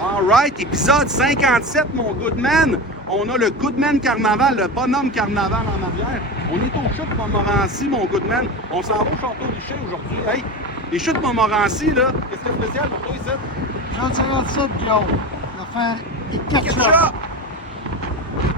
Alright, épisode 57, mon Goodman. On a le Goodman Carnaval, le bonhomme Carnaval en arrière. On est aux Chutes Montmorency, mon Goodman. On s'en va au Château-Richer aujourd'hui. Hey, les Chutes Montmorency, là, qu'est-ce que c'est spécial pour toi ici? J'en dirais ça, Guillaume. L'affaire est ketchup.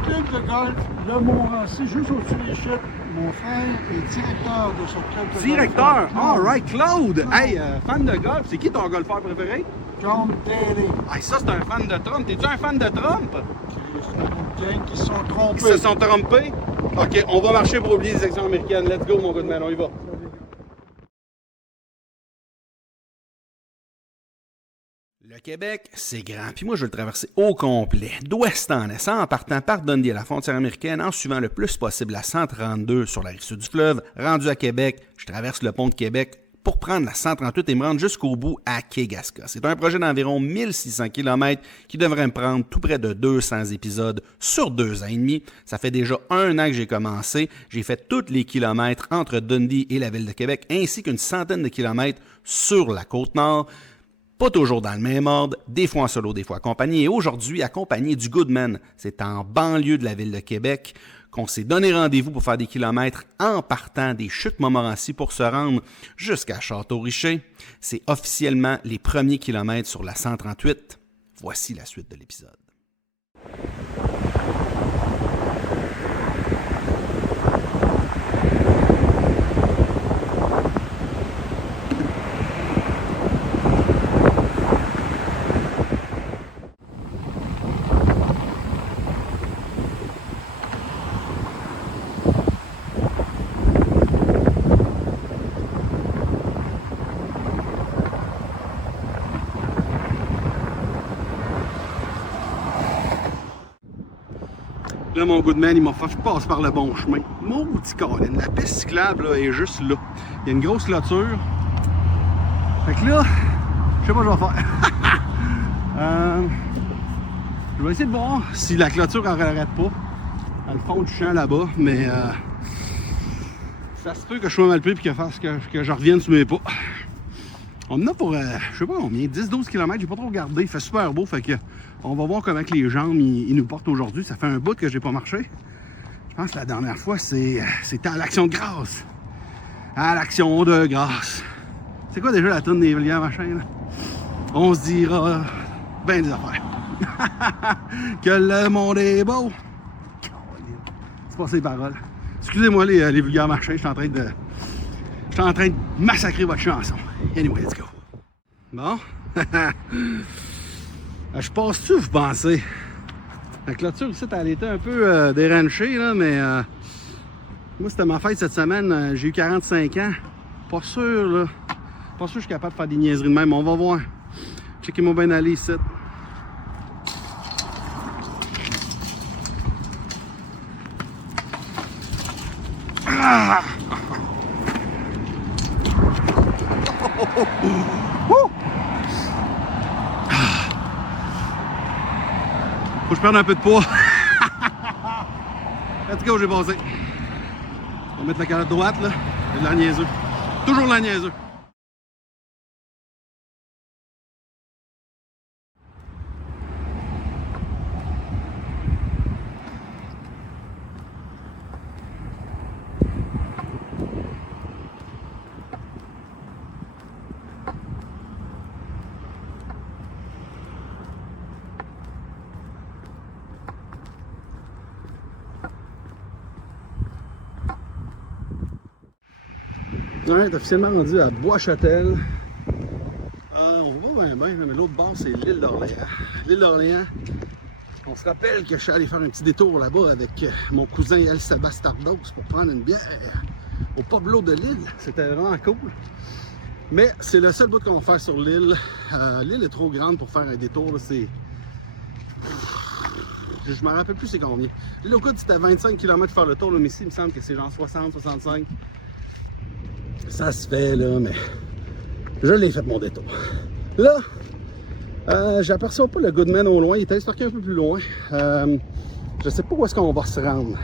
Club de golf, le Montmorency, juste au-dessus des Chutes. Mon frère est directeur de ce club de golf. Directeur? Alright, Claude. Hey, fan de golf, c'est qui ton golfeur préféré? John Daly. Hey, ça, c'est un fan de Trump. T'es-tu un fan de Trump? C'est un gang qui se sont trompés. Ils se sont trompés? OK, on va marcher pour oublier les élections américaines. Let's go, mon Goodman, on y va. Le Québec, c'est grand, puis moi je veux le traverser au complet, d'ouest en est, en partant par Dundee à la frontière américaine, en suivant le plus possible la 132 sur la rive sud du fleuve. Rendu à Québec, je traverse le pont de Québec pour prendre la 138 et me rendre jusqu'au bout à Kegaska. C'est un projet d'environ 1600 km qui devrait me prendre tout près de 200 épisodes sur 2 ans et demi. Ça fait déjà 1 an que j'ai commencé. J'ai fait tous les kilomètres entre Dundee et la ville de Québec, ainsi qu'une centaine de kilomètres sur la côte nord. Pas toujours dans le même ordre, des fois en solo, des fois accompagné. Et aujourd'hui, accompagné du Goodman. C'est en banlieue de la ville de Québec qu'on s'est donné rendez-vous pour faire des kilomètres en partant des Chutes Montmorency pour se rendre jusqu'à Château-Richer. C'est officiellement les premiers kilomètres sur la 138. Voici la suite de l'épisode. Là, mon Goodman, il m'a fait passer par le bon chemin. Maudit Colin, la piste cyclable là, est juste là. Il y a une grosse clôture. Fait que là, je sais pas ce que je vais faire. Je vais essayer de voir si la clôture n'arrête pas. Dans le fond du champ là-bas, mais ça se peut que je sois mal pris et que je revienne sur mes pas. On en a pour, je sais pas combien, 10-12 km, j'ai pas trop regardé, il fait super beau, fait que on va voir comment que les jambes ils nous portent aujourd'hui. Ça fait un bout que j'ai pas marché. Je pense que la dernière fois, c'était à l'Action de grâce. À l'Action de grâce. C'est quoi déjà la toune des Villiers machin, là? On se dira ben des affaires. Que le monde est beau. C'est pas ces paroles. Excusez-moi les vulgaires machins, je suis en train de massacrer votre chanson. Anyway, let's go. Bon. Je passe-tu, vous pensez? La clôture ici, elle était un peu déranchée, là, mais moi, c'était ma fête cette semaine. J'ai eu 45 ans. Pas sûr, là. Pas sûr que je suis capable de faire des niaiseries de même. On va voir. Checkez-moi bien aller ici. Ah! Faut que je perde un peu de poids. Let's go, j'ai passé. On va mettre la calotte droite, là. C'est de la niaiseux. Toujours de la niaiseux. On est officiellement rendu à Bois-Châtel. On va pas bien, mais l'autre bord, c'est l'île d'Orléans. L'île d'Orléans, on se rappelle que je suis allé faire un petit détour là-bas avec mon cousin El Sebastardos pour prendre une bière au Pablo de l'île. C'était vraiment cool. Mais c'est le seul bout qu'on va faire sur l'île. L'île est trop grande pour faire un détour. Je me rappelle plus c'est combien. L'île au coup, c'était à 25 km pour faire le tour, là, mais ici, il me semble que c'est genre 60-65. Ça se fait, là, mais je l'ai fait mon détour. Là, j'aperçois pas le Goodman au loin. Il est allé stocker un peu plus loin. Je sais pas où est-ce qu'on va se rendre.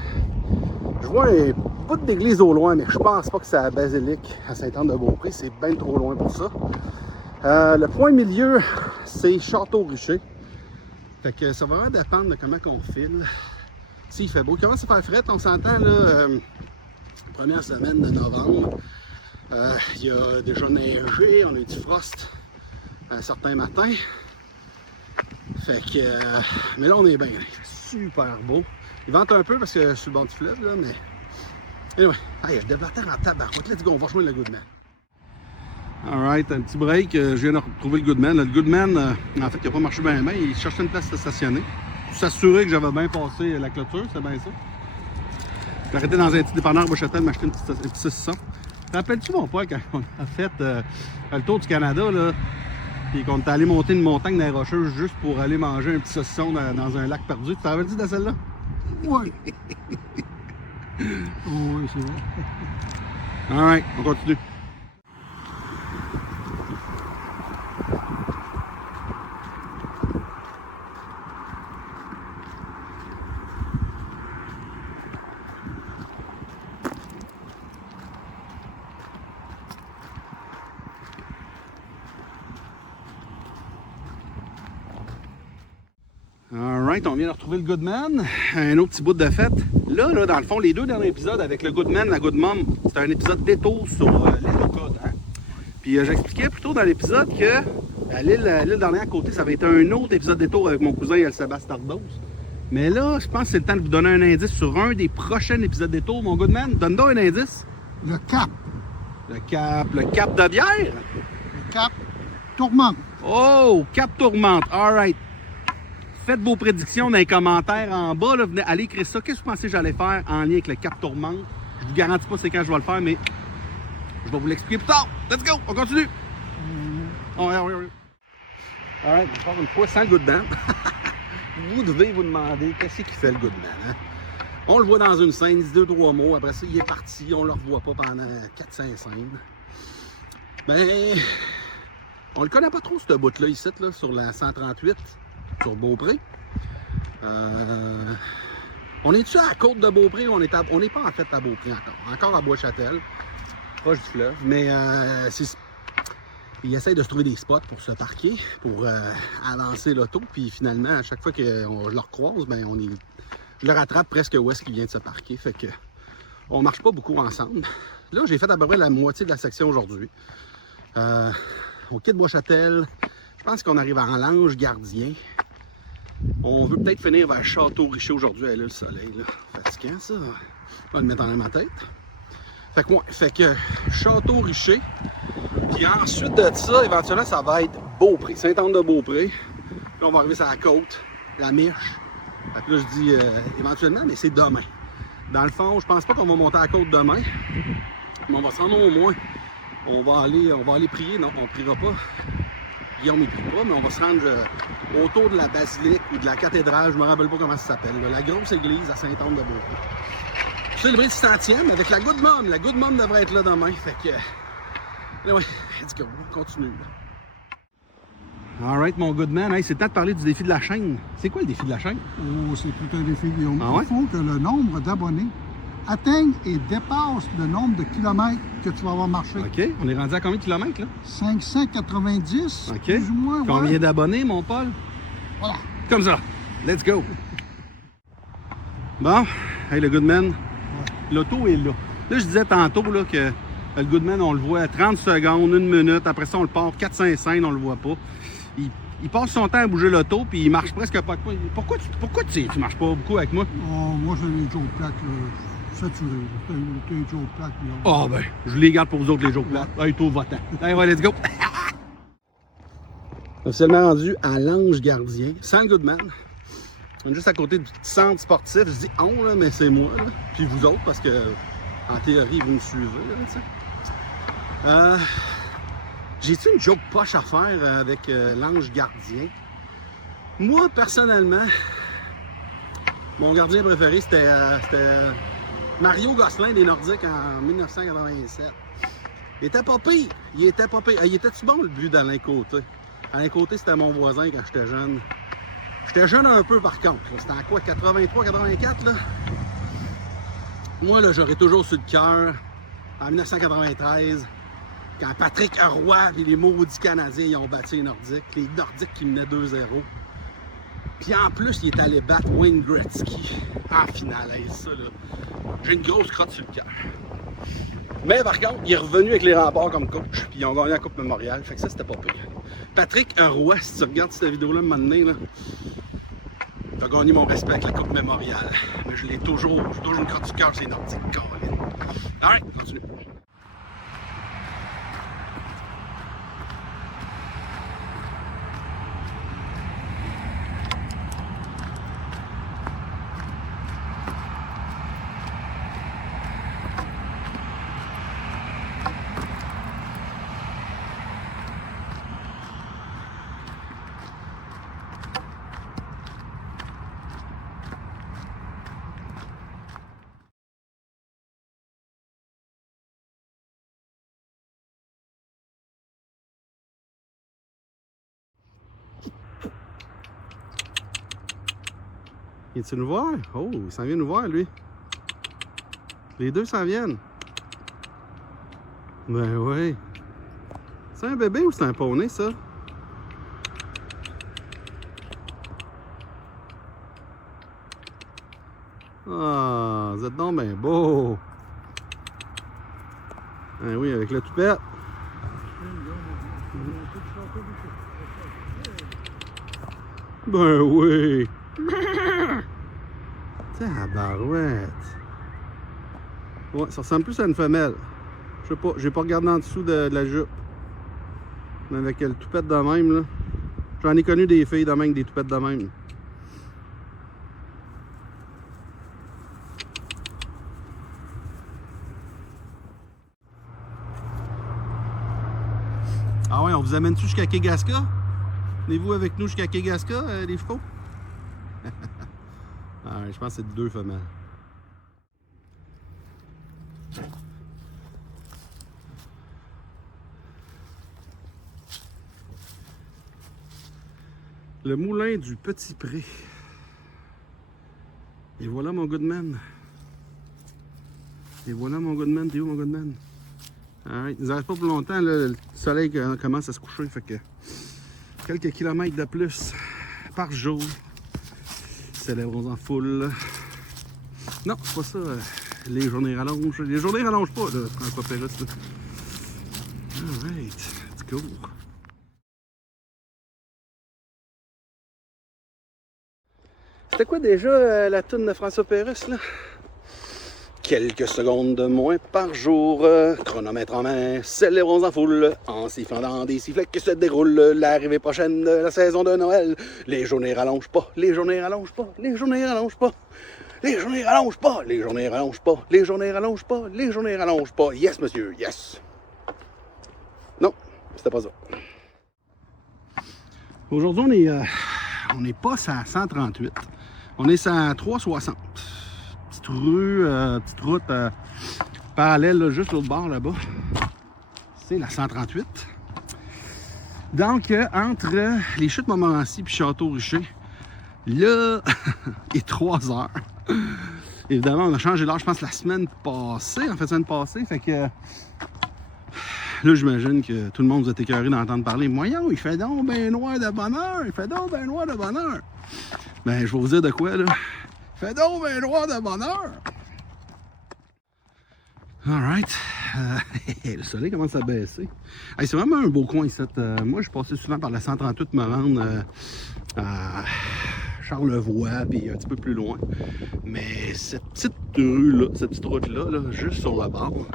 Je vois un bout d'église au loin, mais je pense pas que c'est à la basilique à Sainte-Anne-de-Beaupré. C'est bien trop loin pour ça. Le point milieu, c'est Château-Richer. Fait que ça va vraiment dépendre de comment on file. S'il fait beau, il commence à faire fret, on s'entend là, première semaine de novembre. Il y a déjà neigé, on a eu du frost un certain matin. Fait que, mais là on est bien, super beau. Il vente un peu parce que je suis sur le bord du fleuve là, mais anyway, hey, je débattais en tabarouette, let's go, on va rejoindre le Goodman. Alright, un petit break, je viens de retrouver le Goodman. Le Goodman, en fait, il n'a pas marché bien, il cherchait une place de stationner. Pour s'assurer que j'avais bien passé la clôture, c'est bien ça. J'ai arrêté dans un petit dépanneur Bois-Châtel, m'acheter un petit saucisson. Te rappelles-tu, mon père, quand on a fait le tour du Canada, là, puis qu'on est allé monter une montagne dans les Rocheuses juste pour aller manger un petit saucisson dans un lac perdu? Tu t'en rappelles-tu de celle-là? Oui. Oui, c'est vrai. Alright, on continue. Alright, on vient de retrouver le Goodman, un autre petit bout de fête. Là, dans le fond, les deux derniers épisodes avec le Goodman, la Goodmom, c'était un épisode détour sur l'île aux Codes. Hein? Puis j'expliquais plutôt dans l'épisode que l'île dernière à côté, ça avait été un autre épisode détour avec mon cousin El Sebastardos. Mais là, je pense que c'est le temps de vous donner un indice sur un des prochains épisodes détour, mon Goodman. Donne-nous un indice. Le Cap. Le Cap de Bière? Le Cap Tourmente. Oh, Cap Tourmente, alright. Faites vos prédictions dans les commentaires en bas. Là. Venez, allez écrire ça. Qu'est-ce que vous pensez que j'allais faire en lien avec le Cap Tourmente? Je vous garantis pas c'est quand je vais le faire, mais je vais vous l'expliquer plus tard. Let's go! On continue! Oui. Alright, encore une fois, sans le Goodman. Vous devez vous demander qu'est-ce qu'il fait le Goodman. Hein? On le voit dans une scène, il dit 2-3 mots. Après ça, il est parti. On ne le revoit pas pendant 4-5 scènes. Ben, on le connaît pas trop, ce bout-là, ici, là, sur la 138. Sur Beaupré. On est-tu à la côte de Beaupré ou on n'est pas en fait à Beaupré encore à Bois-Châtel, proche du fleuve, mais il essaye de se trouver des spots pour se parquer, pour avancer l'auto, puis finalement, à chaque fois que je le recroise, ben je le rattrape presque où est-ce qu'il vient de se parquer, fait que on marche pas beaucoup ensemble. Là, j'ai fait à peu près la moitié de la section aujourd'hui. On quitte Bois-Châtel, je pense qu'on arrive à Lange-Gardien. On veut peut-être finir vers Château-Richer aujourd'hui. Là, le soleil, là. Fatigant, ça. On va le mettre dans ma tête. Fait que Château-Richer. Puis ensuite de ça, éventuellement, ça va être Beaupré. Sainte-Anne-de-Beaupré. Là, on va arriver sur la côte, la Miche. Fait que là, je dis éventuellement, mais c'est demain. Dans le fond, je pense pas qu'on va monter à la côte demain. Mais on va se rendre au moins. On va aller prier. Non, on ne priera pas. Guillaume ne prie pas, mais on va se rendre autour de la basilique ou de la cathédrale, je ne me rappelle pas comment ça s'appelle, la grosse église à Sainte-Anne-de-Beaupré. Célébrer le 100e avec la Goodmom. La Goodmom devrait être là demain, fait que... ouais, let's go, on continue. Alright, mon Goodman, hey, c'est le temps de parler du défi de la chaîne. C'est quoi le défi de la chaîne? Oh, c'est tout un défi, Guillaume. Ah ouais? Il faut que le nombre d'abonnés atteigne et dépasse le nombre de kilomètres que tu vas avoir marché. OK. On est rendu à combien de kilomètres, là? 590, OK. plus ou moins. Combien Ouais. d'abonnés, mon Paul? Voilà. Comme ça. Let's go. Bon. Hey, le Goodman. Ouais. L'auto est là. Là, je disais tantôt là, que le Goodman, on le voit à 30 secondes, 1 minute. Après ça, on le part 4-5 scènes, on le voit pas. Il passe son temps à bouger l'auto, puis il marche presque pas avec moi. Pourquoi tu marches pas beaucoup avec moi? Oh, moi, j'ai les Joe plaques, saturés. T'es Joe plaques, là. Ah ben, je les garde pour vous autres, les jours plates. Hey, tôt votant. Allez, ouais, let's go. Officiellement rendu à Lange-Gardien, sans le Goodman. On est juste à côté du centre sportif. Je dis on, là, mais c'est moi, là. Puis vous autres, parce que, en théorie, vous me suivez, là, tu sais. J'ai-tu une joke poche à faire avec l'Ange-Gardien? Moi, personnellement, mon gardien préféré, c'était Mario Gosselin des Nordiques en 1987. Il était pas pire. Il était-tu bon, le but d'Alain Côté? Alain Côté, c'était mon voisin quand j'étais jeune. J'étais jeune un peu, par contre. C'était en quoi, 83, 84, là? Moi, là, j'aurais toujours sur le cœur, en 1993, quand Patrick Roy et les maudits Canadiens ils ont battu les Nordiques qui menaient 2-0. Puis en plus, il est allé battre Wayne Gretzky en finale. Hey, ça, là, j'ai une grosse crotte sur le cœur. Mais par contre, il est revenu avec les Remparts comme coach, puis ils ont gagné la Coupe Mémorial, fait que ça, c'était pas pire. Patrick Roy, si tu regardes cette vidéo-là, un moment donné, là, t'as gagné mon respect avec la Coupe Mémorial. Mais j'ai toujours une crotte sur le cœur, c'est nordique. Alright, continue. Viens-tu nous voir? Oh, il s'en vient nous voir, lui. Les deux s'en viennent. Ben oui. C'est un bébé ou c'est un poney, ça? Ah, vous êtes donc ben beau. Ben oui, avec la toupette. Ben oui. Tabarouette. Ouais, ça ressemble plus à une femelle. Je sais pas, j'ai pas regardé en dessous de la jupe. Mais avec le toupette de même, là. J'en ai connu des filles de même, des toupettes de même. Ah ouais, on vous amène-tu jusqu'à Kegaska? Venez-vous avec nous jusqu'à Kegaska, les chevaux? Ah ouais, je pense que c'est deux femelles. Le moulin du Petit Pré. Et voilà mon Goodman. Et voilà mon Goodman. T'es où mon Goodman? Alright, il nous reste pas pour longtemps, là, le soleil commence à se coucher, fait que quelques kilomètres de plus par jour. Célébrons en foule. Non, c'est pas ça. Les journées rallongent. Les journées rallongent pas, là, François Pérusse. Alright, let's go. C'était quoi déjà la toune de François Pérusse, là? Quelques secondes de moins par jour, chronomètre en main, célébrons en foule, en sifflant dans des sifflets qui se déroulent, l'arrivée prochaine de la saison de Noël. Les journées rallongent pas, les journées rallongent pas, les journées rallongent pas, les journées rallongent pas, les journées rallongent pas, les journées rallongent pas, les journées rallongent pas. Yes, monsieur, yes. Non, c'était pas ça. Aujourd'hui, on est pas à 138, on est à 360. Petite route parallèle, là, juste l'autre bord là-bas. C'est la 138. Donc, entre les chutes Montmorency et Château-Richer, là, il est 3 heures. Évidemment, on a changé l'heure, je pense, la semaine passée, en fait, semaine passée. Fait que là, j'imagine que tout le monde vous est écœuré d'entendre parler. Voyons, il fait donc ben noir de bonheur. Il fait donc ben noir de bonheur. Ben, je vais vous dire de quoi, là. Fait donc ben noir de bonheur! Alright. Le soleil commence à baisser. Hey, c'est vraiment un beau coin ici. Moi, je passais souvent par la 138 me rendre à Charlevoix, puis un petit peu plus loin. Mais cette petite rue-là, cette petite route-là, là, juste sur le bord,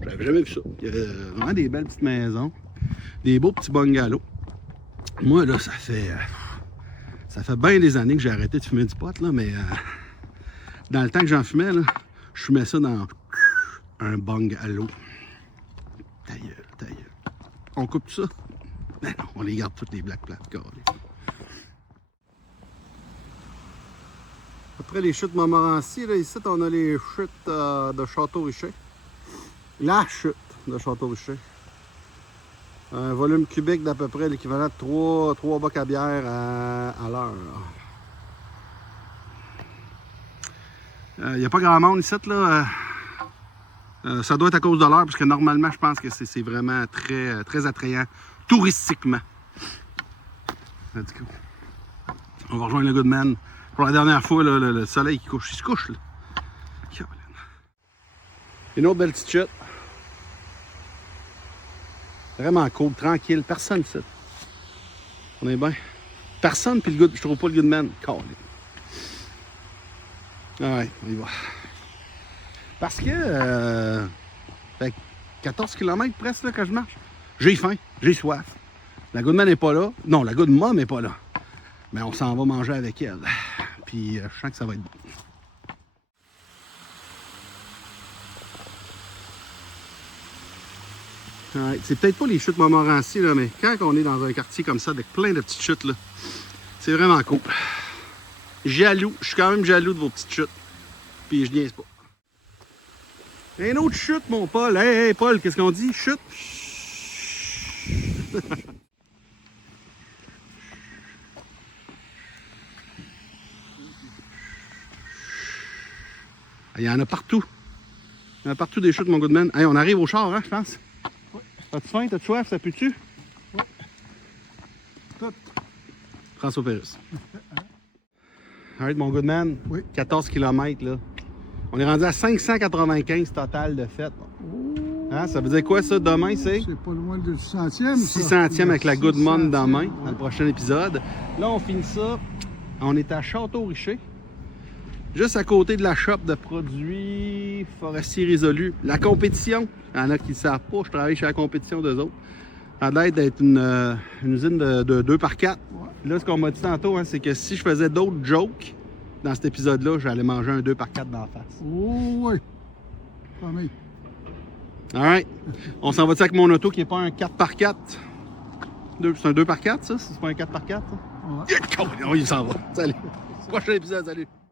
j'avais jamais vu ça. Il y avait vraiment des belles petites maisons, des beaux petits bungalows. Moi, là, ça fait bien des années que j'ai arrêté de fumer du pot, là, mais dans le temps que j'en fumais, là, je fumais ça dans un bungalow. Ta gueule. On coupe ça? Ben non, on les garde toutes les black plates, carré. Après les chutes Montmorency, là, ici, on a les chutes de Château-Richer. La chute de Château-Richer. Un volume cubique d'à peu près l'équivalent de 3 bacs à bière à l'heure. Il n'y a pas grand monde ici, là. Ça doit être à cause de l'heure, parce que normalement, je pense que c'est vraiment très attrayant touristiquement. Let's go. On va rejoindre le Goodman. Pour la dernière fois, là, le soleil qui couche. Il se couche, là. Une autre belle petite chute. Vraiment cool, tranquille. Personne ici. On est bien. Personne, puis le good, je trouve pas le Goodman. Ouais, on y va. Parce que... fait 14 km presque là, quand je marche. J'ai faim, j'ai soif. La Goodman n'est pas là. Non, la Goodmom n'est pas là. Mais on s'en va manger avec elle. Puis je sens que ça va être bon. Ouais, c'est peut-être pas les chutes Montmorency, là, mais quand on est dans un quartier comme ça avec plein de petites chutes, là, c'est vraiment cool. Jaloux, je suis quand même jaloux de vos petites chutes. Puis je niaise pas. Une autre chute, mon Paul. Hey, Paul, qu'est-ce qu'on dit? Chute. Il y en a partout. Il y en a partout des chutes, mon Goodman. Hey, on arrive au char, hein, je pense. Oui. T'as-tu faim? T'as-tu soif? Ça pue-tu? Oui. Tout. François Pérusse. Alright, mon Goodman. Oui. 14 km, là. On est rendu à 595 total de fête. Hein, ça veut dire quoi, ça? Demain, c'est? C'est pas loin du 600e. 600e avec la Goodman demain, ouais. dans le prochain épisode. Là, on finit ça. On est à Château-Richer. Juste à côté de la shop de produits forestiers résolus. La compétition, il y en a qui ne savent pas, je travaille chez la compétition d'eux autres. Ça a l'air d'être une usine de 2x4. Ouais. Là, ce qu'on m'a dit tantôt, hein, c'est que si je faisais d'autres jokes dans cet épisode-là, j'allais manger un 2x4 dans la face. Oh oui, promis. Alright. On s'en va-tu avec mon auto qui n'est pas un 4x4? C'est un 2x4, ça? C'est pas un 4x4, ça? Ouais. On s'en va. Salut. Prochain épisode, salut.